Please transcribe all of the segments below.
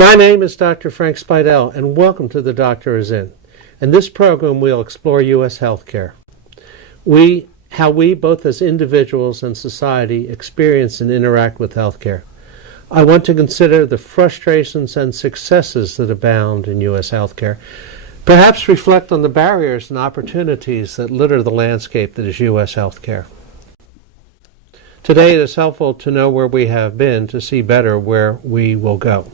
My name is Dr. Frank Speidel, and welcome to The Doctor Is In. In this program, we'll explore U.S. healthcare. How we, both as individuals and society, experience and interact with healthcare. I want to consider the frustrations and successes that abound in U.S. healthcare, perhaps reflect on the barriers and opportunities that litter the landscape that is U.S. healthcare. Today, it is helpful to know where we have been to see better where we will go.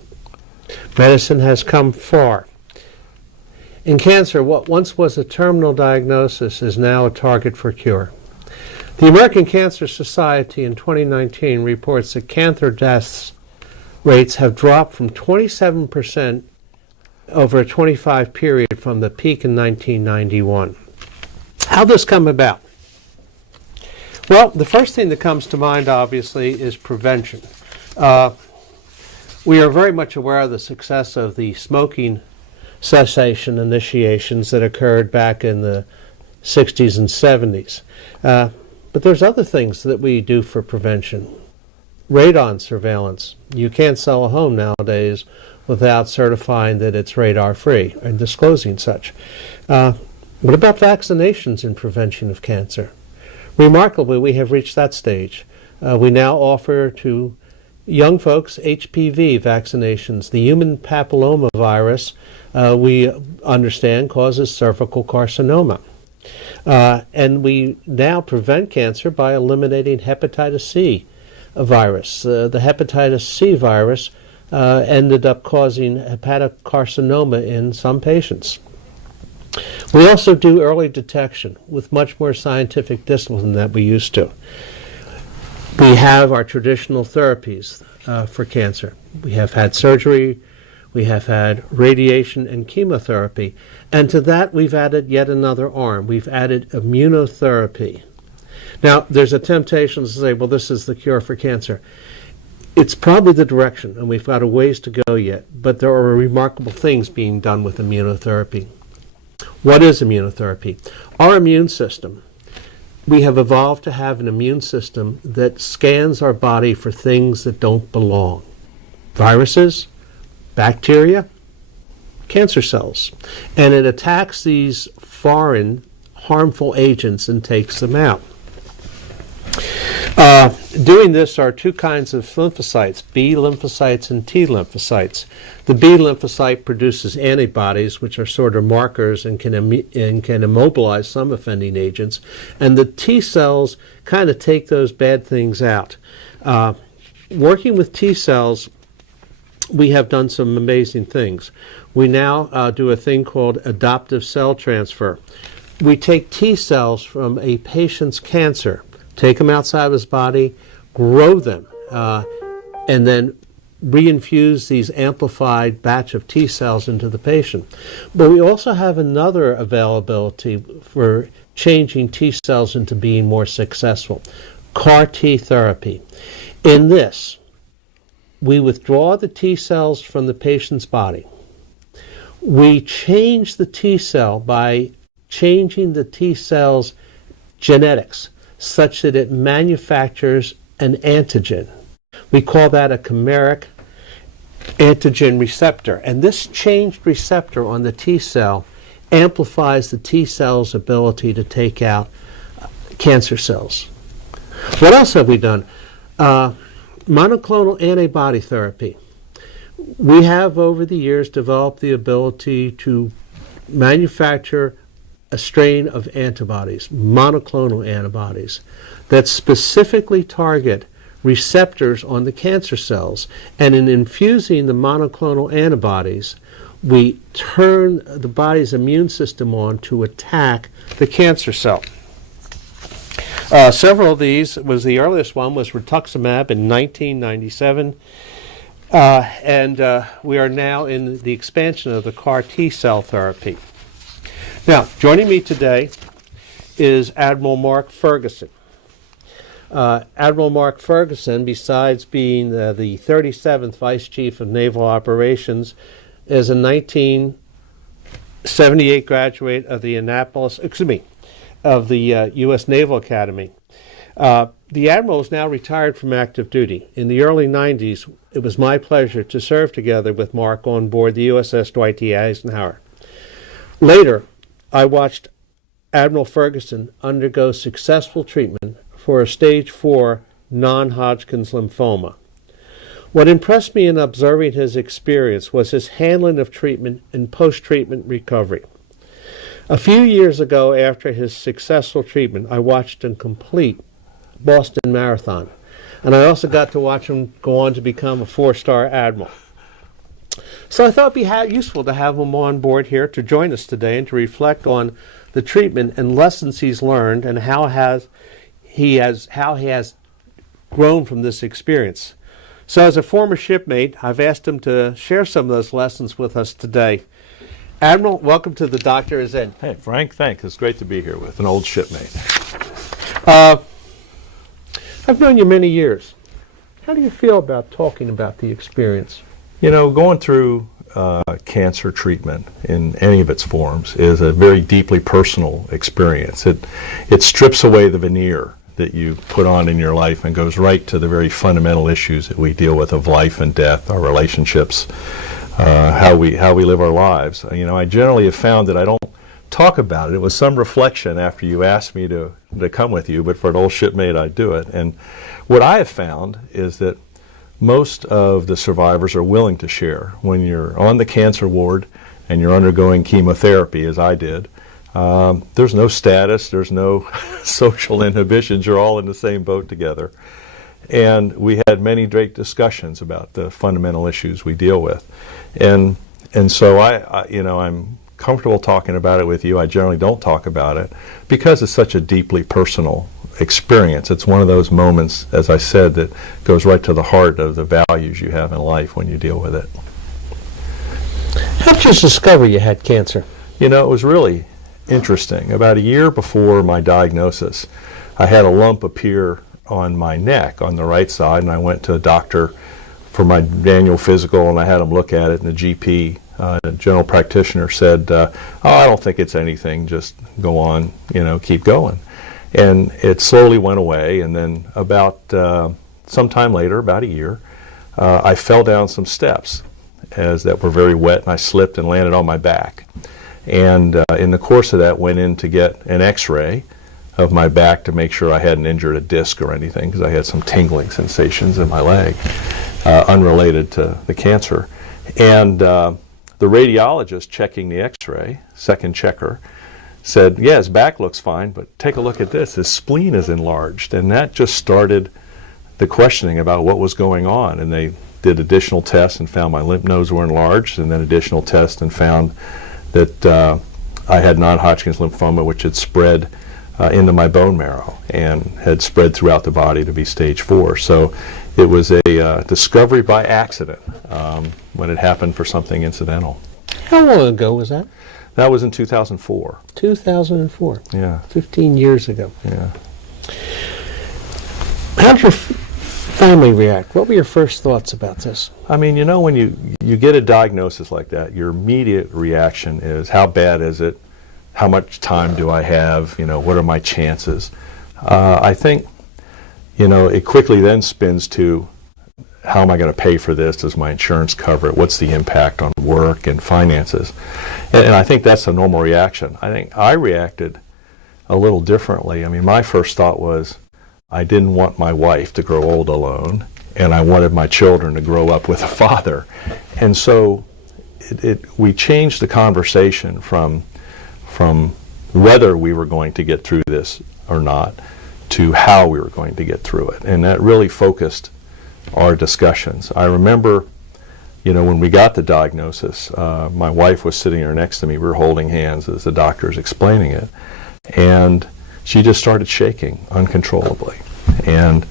Medicine has come far. In cancer, what once was a terminal diagnosis is now a target for cure. The American Cancer Society in 2019 reports that cancer deaths rates have dropped from 27% over a 25 period from the peak in 1991. How did this come about? Well, the first thing that comes to mind, obviously, is prevention. We are very much aware of the success of the smoking cessation initiations that occurred back in the 60s and 70s. But there's other things that we do for prevention. Radon surveillance. You can't sell a home nowadays without certifying that it's radar-free and disclosing such. What about vaccinations in prevention of cancer? Remarkably, we have reached that stage. We now offer to young folks HPV vaccinations. The human papilloma virus, we understand, causes cervical carcinoma. And we now prevent cancer by eliminating hepatitis C virus. The hepatitis C virus ended up causing hepatic carcinoma in some patients. We also do early detection with much more scientific discipline than we used to. We have our traditional therapies for cancer. We have had surgery, we have had radiation and chemotherapy, and to that we've added yet another arm. We've added immunotherapy. Now, there's a temptation to say, well, this is the cure for cancer. It's probably the direction, and we've got a ways to go yet, but there are remarkable things being done with immunotherapy. What is immunotherapy? Our immune system. We have evolved to have an immune system that scans our body for things that don't belong. Viruses, bacteria, cancer cells. And it attacks these foreign, harmful agents and takes them out. Doing this are two kinds of lymphocytes, B lymphocytes and T lymphocytes. The B lymphocyte produces antibodies, which are sort of markers and can immobilize some offending agents, and the T cells kind of take those bad things out. Working with T cells, we have done some amazing things. We now do a thing called adoptive cell transfer. We take T cells from a patient's cancer, take them outside of his body, grow them, and then reinfuse these amplified batch of T cells into the patient. But we also have another availability for changing T cells into being more successful, CAR T therapy. In this, we withdraw the T cells from the patient's body. We change the T cell by changing the T cell's genetics such that it manufactures an antigen. We call that a chimeric antigen receptor. And this changed receptor on the T cell amplifies the T cell's ability to take out cancer cells. What else have we done? Monoclonal antibody therapy. We have over the years developed the ability to manufacture a strain of antibodies, monoclonal antibodies, that specifically target receptors on the cancer cells. And in infusing the monoclonal antibodies, we turn the body's immune system on to attack the cancer cell. Several of these, the earliest one was rituximab in 1997, and we are now in the expansion of the CAR T cell therapy. Now, joining me today is Admiral Mark Ferguson. Admiral Mark Ferguson, besides being the 37th Vice-Chief of Naval Operations, is a 1978 graduate of the U.S. Naval Academy. The Admiral is now retired from active duty. In the early 90s, it was my pleasure to serve together with Mark on board the USS Dwight D. Eisenhower. Later, I watched Admiral Ferguson undergo successful treatment for a stage 4 non-Hodgkin's lymphoma. What impressed me in observing his experience was his handling of treatment and post-treatment recovery. A few years ago, after his successful treatment, I watched him complete Boston Marathon, and I also got to watch him go on to become a 4-star admiral. So I thought it'd be useful to have him on board here to join us today and to reflect on the treatment and lessons he's learned and how he has grown from this experience. So as a former shipmate, I've asked him to share some of those lessons with us today. Admiral, welcome to the Doctor Is In. Hey, Frank, thanks. It's great to be here with an old shipmate. I've known you many years. How do you feel about talking about the experience? You know, going through cancer treatment in any of its forms is a very deeply personal experience. It strips away the veneer that you put on in your life and goes right to the very fundamental issues that we deal with of life and death, our relationships, how we live our lives. You know, I generally have found that I don't talk about it. It was some reflection after you asked me to come with you, but for an old shipmate, I do it. And what I have found is that most of the survivors are willing to share. When you're on the cancer ward and you're undergoing chemotherapy, as I did, there's no status, there's no social inhibitions, you're all in the same boat together. And we had many great discussions about the fundamental issues we deal with. And so I'm comfortable talking about it with you. I generally don't talk about it because it's such a deeply personal experience. It's one of those moments, as I said, that goes right to the heart of the values you have in life when you deal with it. How did you discover you had cancer? You know, it was really interesting. About a year before my diagnosis, I had a lump appear on my neck on the right side, and I went to a doctor for my annual physical, and I had him look at it, and the GP, the general practitioner, said, oh, I don't think it's anything, just go on, keep going. And it slowly went away, and then about sometime later, about a year, I fell down some steps that were very wet, and I slipped and landed on my back. And in the course of that, went in to get an x-ray of my back to make sure I hadn't injured a disc or anything, because I had some tingling sensations in my leg, unrelated to the cancer. And the radiologist checking the x-ray, second checker, said, yeah, his back looks fine, but take a look at this. His spleen is enlarged. And that just started the questioning about what was going on. And they did additional tests and found my lymph nodes were enlarged, and then additional tests and found that I had non-Hodgkin's lymphoma, which had spread into my bone marrow and had spread throughout the body to be stage 4. So it was a discovery by accident when it happened for something incidental. How long ago was that? That was in 2004. 2004. Yeah. 15 years ago. Yeah. How did your family react? What were your first thoughts about this? I mean, when you get a diagnosis like that, your immediate reaction is, how bad is it? How much time do I have? What are my chances? I think, it quickly then spins to, how am I going to pay for this? Does my insurance cover it? What's the impact on work and finances? And I think that's a normal reaction. I think I reacted a little differently. I mean, my first thought was, I didn't want my wife to grow old alone, and I wanted my children to grow up with a father. And so we changed the conversation from whether we were going to get through this or not to how we were going to get through it. And that really focused our discussions. I remember, when we got the diagnosis, my wife was sitting there next to me. We were holding hands as the doctor was explaining it. And she just started shaking uncontrollably. And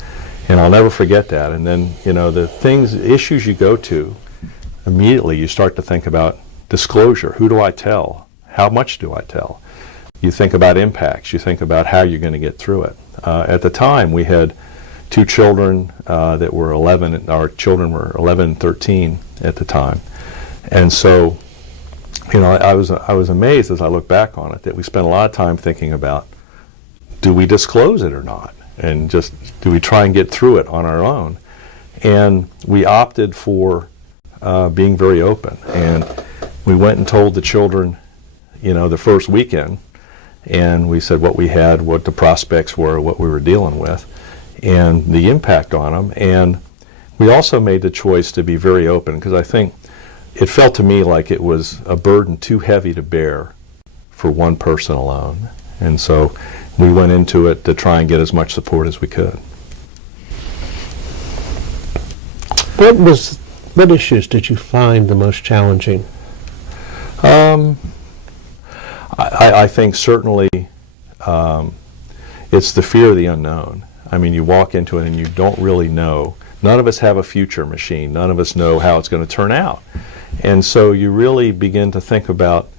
I'll never forget that. And then, the issues you go to, immediately you start to think about disclosure. Who do I tell? How much do I tell? You think about impacts. You think about how you're going to get through it. At the time, we had 2 children that were 11. Our children were 11 and 13 at the time. And so, I was amazed as I look back on it that we spent a lot of time thinking about, do we disclose it or not? and just do we try and get through it on our own? And we opted for being very open, and we went and told the children, the first weekend, and we said what we had, what the prospects were, what we were dealing with, and the impact on them. And we also made the choice to be very open, because I think it felt to me like it was a burden too heavy to bear for one person alone. And so we went into it to try and get as much support as we could. What issues did you find the most challenging? I think certainly it's the fear of the unknown. I mean, you walk into it and you don't really know. None of us have a future machine. None of us know how it's going to turn out. And so you really begin to think about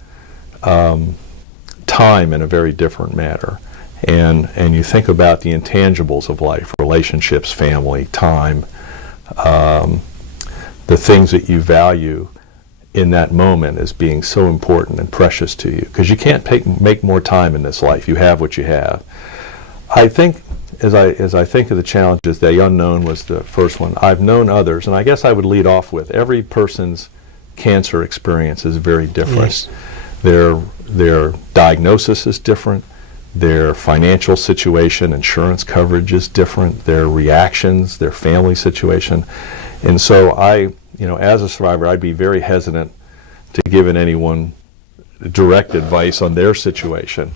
time in a very different manner. And you think about the intangibles of life, relationships, family, time, the things that you value in that moment as being so important and precious to you. Because you can't make more time in this life. You have what you have. I think, as I think of the challenges, the unknown was the first one. I've known others, and I guess I would lead off with every person's cancer experience is very different. Yes. Their diagnosis is different. Their financial situation, insurance coverage is different. Their reactions, their family situation. And so as a survivor, I'd be very hesitant to give anyone direct advice on their situation.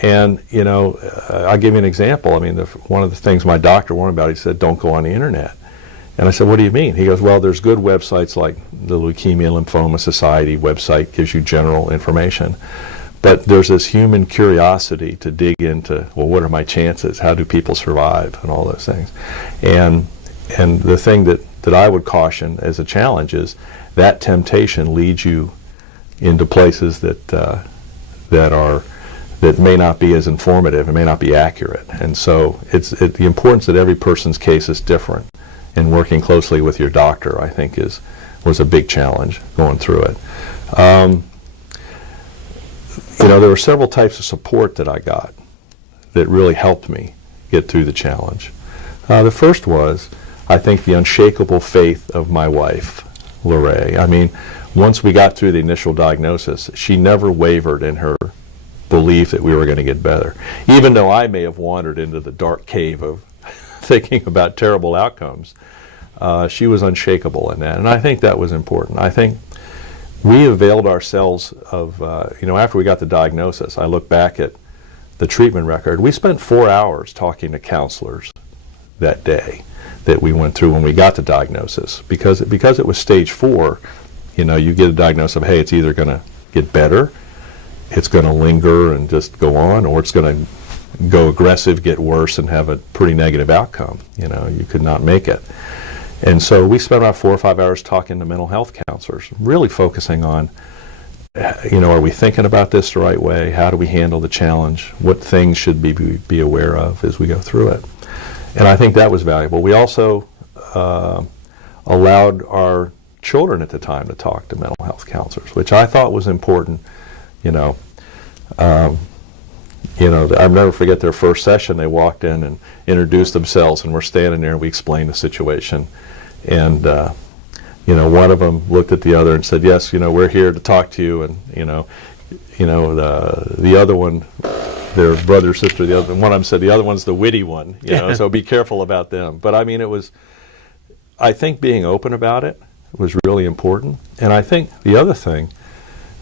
And, I'll give you an example. I mean, one of the things my doctor warned about, he said, don't go on the internet. And I said, what do you mean? He goes, well, there's good websites like the Leukemia Lymphoma Society website, gives you general information. But there's this human curiosity to dig into, well, what are my chances? How do people survive? And all those things. And the thing that I would caution as a challenge is that temptation leads you into places that may not be as informative and may not be accurate. And so the importance that every person's case is different, and working closely with your doctor, I think, was a big challenge going through it. There were several types of support that I got that really helped me get through the challenge. The first was, I think, the unshakable faith of my wife, Lorraine. I mean, once we got through the initial diagnosis, she never wavered in her belief that we were going to get better. Even though I may have wandered into the dark cave of thinking about terrible outcomes, she was unshakable in that. And I think that was important. I think we availed ourselves of, after we got the diagnosis, I look back at the treatment record. We spent 4 hours talking to counselors that day that we went through when we got the diagnosis. Because it was stage 4, you get a diagnosis of, hey, it's either going to get better, it's going to linger and just go on, or it's going to go aggressive, get worse, and have a pretty negative outcome. You could not make it. And so we spent about 4 or 5 hours talking to mental health counselors, really focusing on, are we thinking about this the right way? How do we handle the challenge? What things should we be aware of as we go through it? And I think that was valuable. We also allowed our children at the time to talk to mental health counselors, which I thought was important. I'll never forget their first session. They walked in and introduced themselves, and we're standing there and we explained the situation. And one of them looked at the other and said, yes, we're here to talk to you. And the other one, their brother or sister, one of them said the other one's the witty one, so be careful about them. But I mean, I think being open about it was really important. And I think the other thing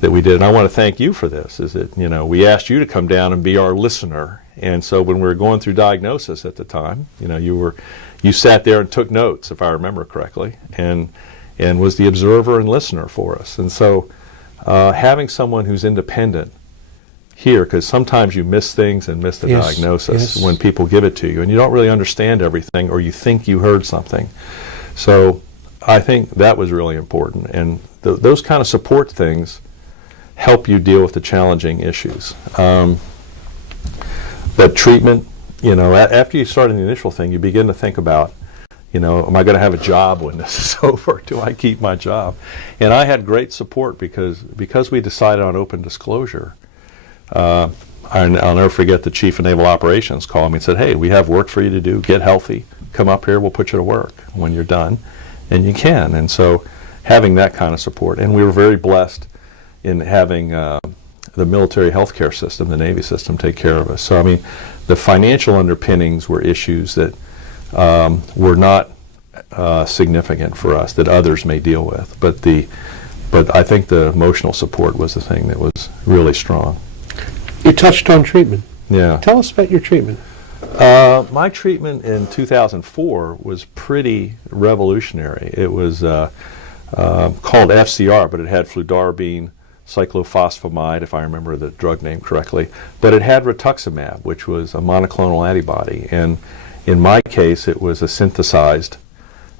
that we did, and I want to thank you for this, is that, we asked you to come down and be our listener. And so when we were going through diagnosis at the time, you sat there and took notes, if I remember correctly, and was the observer and listener for us. And so having someone who's independent here, because sometimes you miss things and miss the diagnosis when people give it to you, and you don't really understand everything, or you think you heard something. So I think that was really important. And those kind of support things help you deal with the challenging issues. But treatment, after you start in the initial thing, you begin to think about, am I going to have a job when this is over? Do I keep my job? And I had great support because we decided on open disclosure. I'll never forget the Chief of Naval Operations called me and said, "Hey, we have work for you to do. Get healthy. Come up here. We'll put you to work when you're done." And you can. And so having that kind of support. And we were very blessed in having the military healthcare system, the Navy system, take care of us. So, I mean, the financial underpinnings were issues that were not significant for us that others may deal with. But I think the emotional support was the thing that was really strong. You touched on treatment. Yeah. Tell us about your treatment. My treatment in 2004 was pretty revolutionary. It was called FCR, but it had fludarabine, cyclophosphamide, if I remember the drug name correctly. But it had rituximab, which was a monoclonal antibody. And in my case, it was a synthesized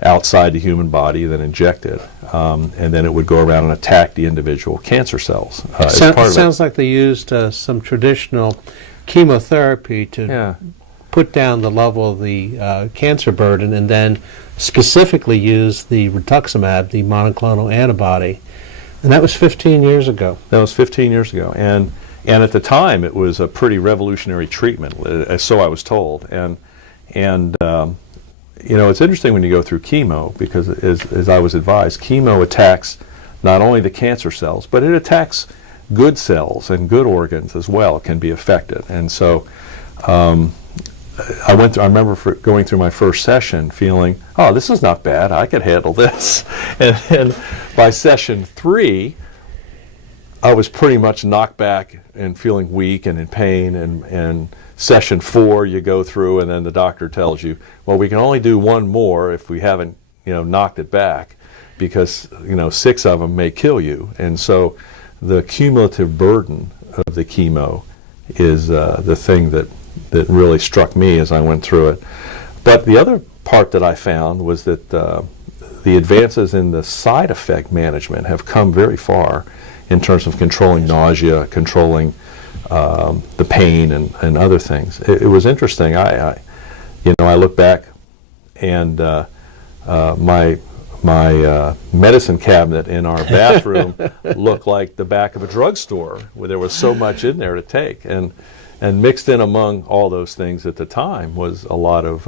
outside the human body, then injected, and then it would go around and attack the individual cancer cells. Sounds like they used some traditional chemotherapy to put down the level of the cancer burden, and then specifically used the rituximab, the monoclonal antibody. And that was 15 years ago. That was 15 years ago. And at the time, it was a pretty revolutionary treatment, so I was told. And you know, it's interesting when you go through chemo, because as I was advised, chemo attacks not only the cancer cells, but it attacks good cells, and good organs as well can be affected. And so I remember going through my first session feeling, oh, this is not bad, I could handle this. And by session 3, I was pretty much knocked back and feeling weak and in pain, and session 4 you go through, and then the doctor tells you, well, we can only do one more if we haven't, you know, knocked it back, because, you know, 6 of them may kill you. And so the cumulative burden of the chemo is the thing that really struck me as I went through it. But the other part that I found was that the advances in the side effect management have come very far in terms of controlling nausea, controlling the pain, and other things. It was interesting. I look back, and my medicine cabinet in our bathroom looked like the back of a drugstore, where there was so much in there to take. And mixed in among all those things at the time was a lot of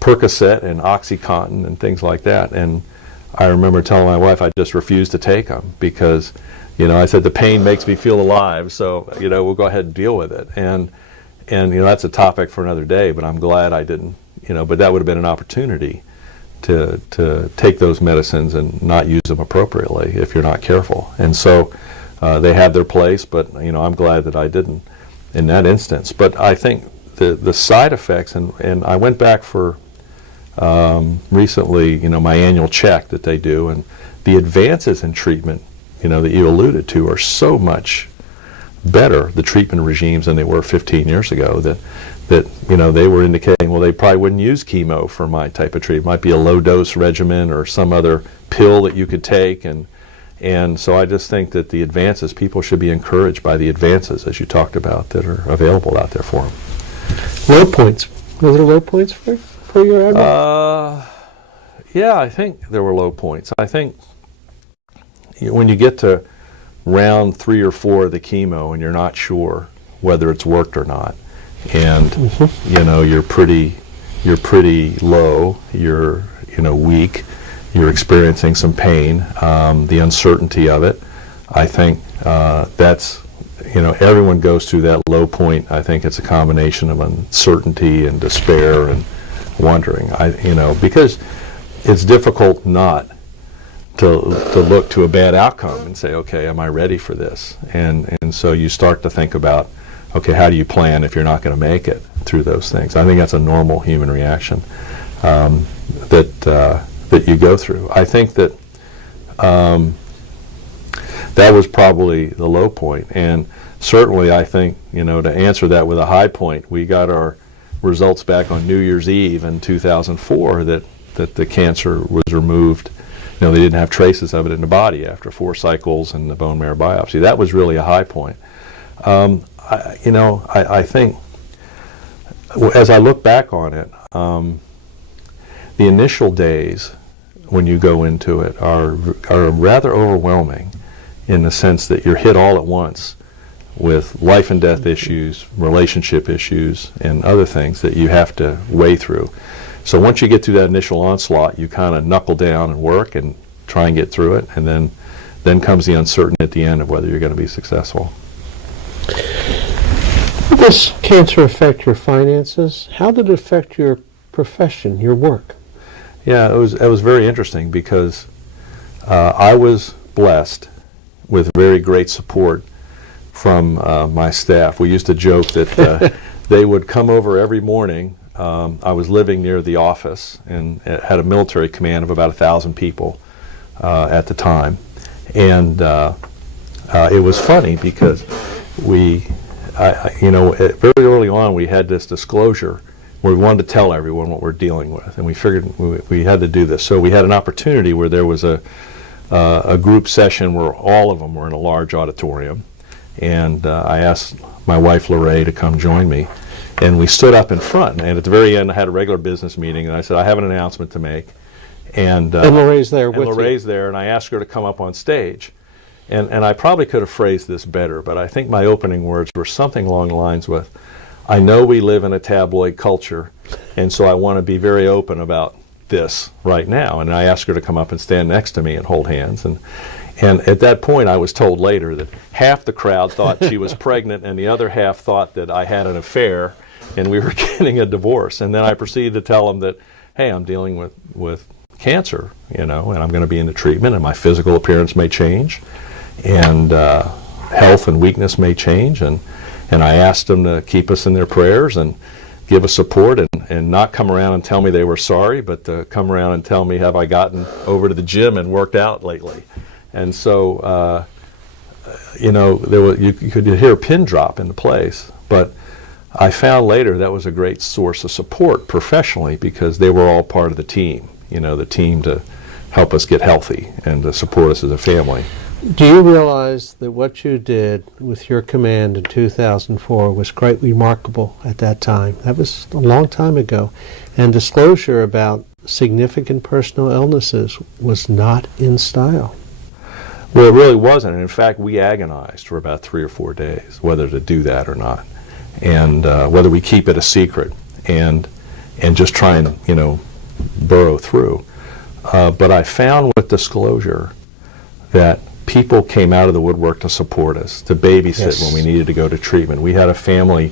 Percocet and OxyContin and things like that. And I remember telling my wife I just refused to take them, because, you know, I said the pain makes me feel alive, so, you know, we'll go ahead and deal with it. And you know, that's a topic for another day, but I'm glad I didn't, you know, but that would have been an opportunity to take those medicines and not use them appropriately if you're not careful. And so they have their place, but, you know, I'm glad that I didn't in that instance. But I think the side effects, and I went back for recently, you know, my annual check that they do, and the advances in treatment, you know, that you alluded to, are so much better, the treatment regimes, than they were 15 years ago, that you know, they were indicating, well, they probably wouldn't use chemo for my type of treatment. It might be a low-dose regimen or some other pill that you could take, and so I just think that the advances, people should be encouraged by the advances, as you talked about, that are available out there for them. Low points. Were there low points for your Admiral? Yeah, I think there were low points. I think when you get to round 3 or 4 of the chemo and you're not sure whether it's worked or not, and you know, you're pretty low, you're, you know, weak, you're experiencing some pain, the uncertainty of it, I think that's, you know, everyone goes through that low point. I think it's a combination of uncertainty and despair and wondering, you know, because it's difficult not to look to a bad outcome and say, okay, am I ready for this? And so you start to think about, okay, how do you plan if you're not going to make it through those things? I think that's a normal human reaction that you go through. I think that that was probably the low point. And certainly I think, you know, to answer that with a high point, we got our results back on New Year's Eve in 2004 that the cancer was removed. You know, they didn't have traces of it in the body after 4 cycles and the bone marrow biopsy. That was really a high point. I think as I look back on it, the initial days when you go into it are rather overwhelming, in the sense that you're hit all at once with life and death issues, relationship issues, and other things that you have to weigh through. So once you get through that initial onslaught, you kind of knuckle down and work and try and get through it, and then comes the uncertainty at the end of whether you're going to be successful. Did this cancer affect your finances? How did it affect your profession, your work? Yeah, it was very interesting because I was blessed with very great support from my staff. We used to joke that they would come over every morning. I was living near the office and had a military command of about 1,000 people at the time. And it was funny because very early on we had this disclosure where we wanted to tell everyone what we're dealing with, and we figured we had to do this. So we had an opportunity where there was a group session where all of them were in a large auditorium, and I asked my wife Lorraine to come join me, and we stood up in front, and at the very end I had a regular business meeting, and I said, I have an announcement to make. And Lorraine's there with you. And Lorraine's there, and I asked her to come up on stage. And I probably could have phrased this better, but I think my opening words were something along the lines with, I know we live in a tabloid culture, and so I want to be very open about this right now. And I asked her to come up and stand next to me and hold hands. And at that point, I was told later that half the crowd thought she was pregnant, and the other half thought that I had an affair, and we were getting a divorce. And then I proceeded to tell them that, hey, I'm dealing with cancer, and I'm going to be in the treatment, and my physical appearance may change, and health and weakness may change, and I asked them to keep us in their prayers and give us support, and not come around and tell me they were sorry, but to come around and tell me, have I gotten over to the gym and worked out lately? And so, you could hear a pin drop into place, but I found later that was a great source of support professionally because they were all part of the team, the team to help us get healthy and to support us as a family. Do you realize that what you did with your command in 2004 was quite remarkable at that time? That was a long time ago. And disclosure about significant personal illnesses was not in style. Well, it really wasn't. And in fact, we agonized for about 3 or 4 days whether to do that or not, and whether we keep it a secret and just try and burrow through. But I found with disclosure that people came out of the woodwork to support us, to babysit when we needed to go to treatment. We had a family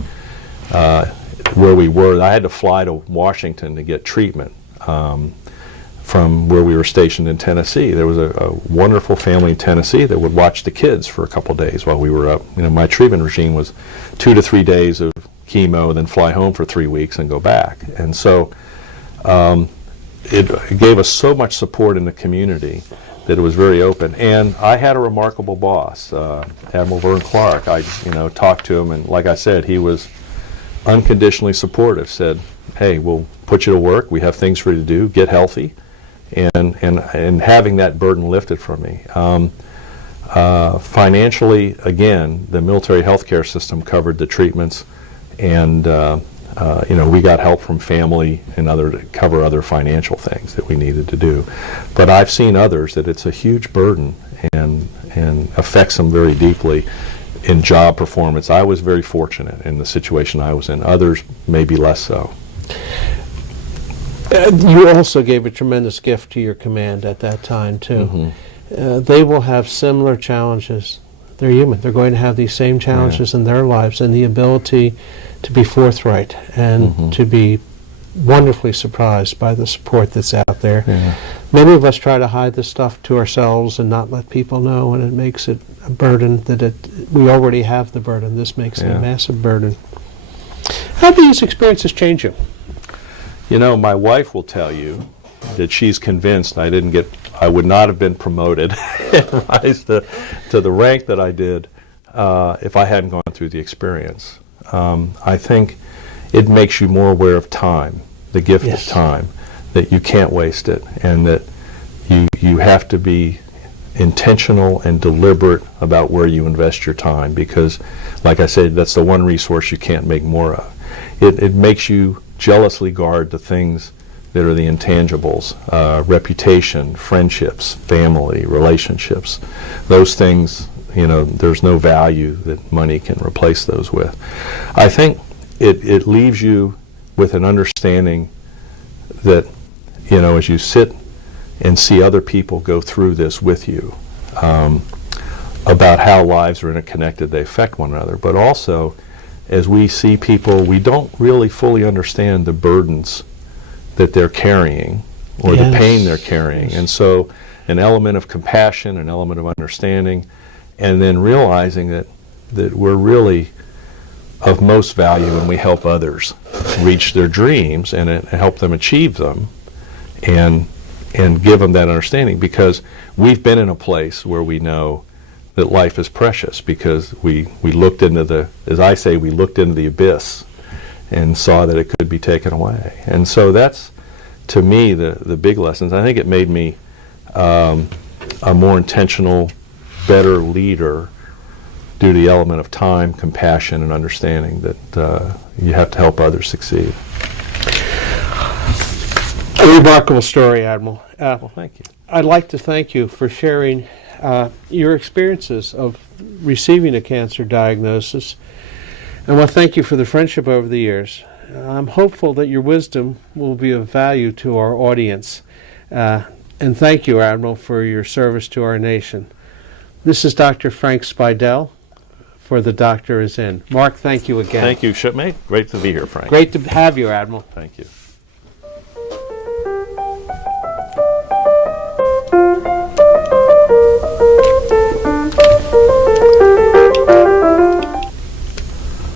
where we were. I had to fly to Washington to get treatment from where we were stationed in Tennessee. There was a wonderful family in Tennessee that would watch the kids for a couple days while we were up. My treatment regime was 2 to 3 days of chemo, then fly home for 3 weeks and go back. And so it gave us so much support in the community that it was very open. And I had a remarkable boss, Admiral Vern Clark. I talked to him, and like I said, he was unconditionally supportive, said, hey, we'll put you to work, we have things for you to do, get healthy, and having that burden lifted from me. Financially, again, the military healthcare system covered the treatments, and we got help from family and to cover other financial things that we needed to do. But I've seen others that it's a huge burden and affects them very deeply in job performance. I was very fortunate in the situation I was in. Others maybe less so. You also gave a tremendous gift to your command at that time, too. Mm-hmm. They will have similar challenges. They're human. They're going to have these same challenges in their lives, and the ability to be forthright and to be wonderfully surprised by the support that's out there. Yeah. Many of us try to hide this stuff to ourselves and not let people know, and it makes it a burden we already have the burden. This makes it a massive burden. How do these experiences change you? My wife will tell you that she's convinced I would not have been promoted and rise to the rank that I did if I hadn't gone through the experience. I think it makes you more aware of time, the gift of time, that you can't waste it, and that you have to be intentional and deliberate about where you invest your time, because, like I said, that's the one resource you can't make more of. It makes you jealously guard the things that are the intangibles, reputation, friendships, family, relationships. Those things there's no value that money can replace those with. I think it leaves you with an understanding that, as you sit and see other people go through this with you, about how lives are interconnected, they affect one another, but also as we see people, we don't really fully understand the burdens that they're carrying or the pain they're carrying. And so an element of compassion, an element of understanding, and then realizing that we're really of most value when we help others reach their dreams and help them achieve them, and give them that understanding, because we've been in a place where we know that life is precious, because we looked into as I say, we looked into the abyss and saw that it could be taken away. And so that's, to me, the big lessons. I think it made me a more intentional, better leader due to the element of time, compassion, and understanding that you have to help others succeed. A remarkable story, Admiral. Well, thank you. I'd like to thank you for sharing your experiences of receiving a cancer diagnosis. I want to thank you for the friendship over the years. I'm hopeful that your wisdom will be of value to our audience. And thank you, Admiral, for your service to our nation. This is Dr. Frank Speidel for The Doctor Is In. Mark, thank you again. Thank you, shipmate. Great to be here, Frank. Great to have you, Admiral. Thank you.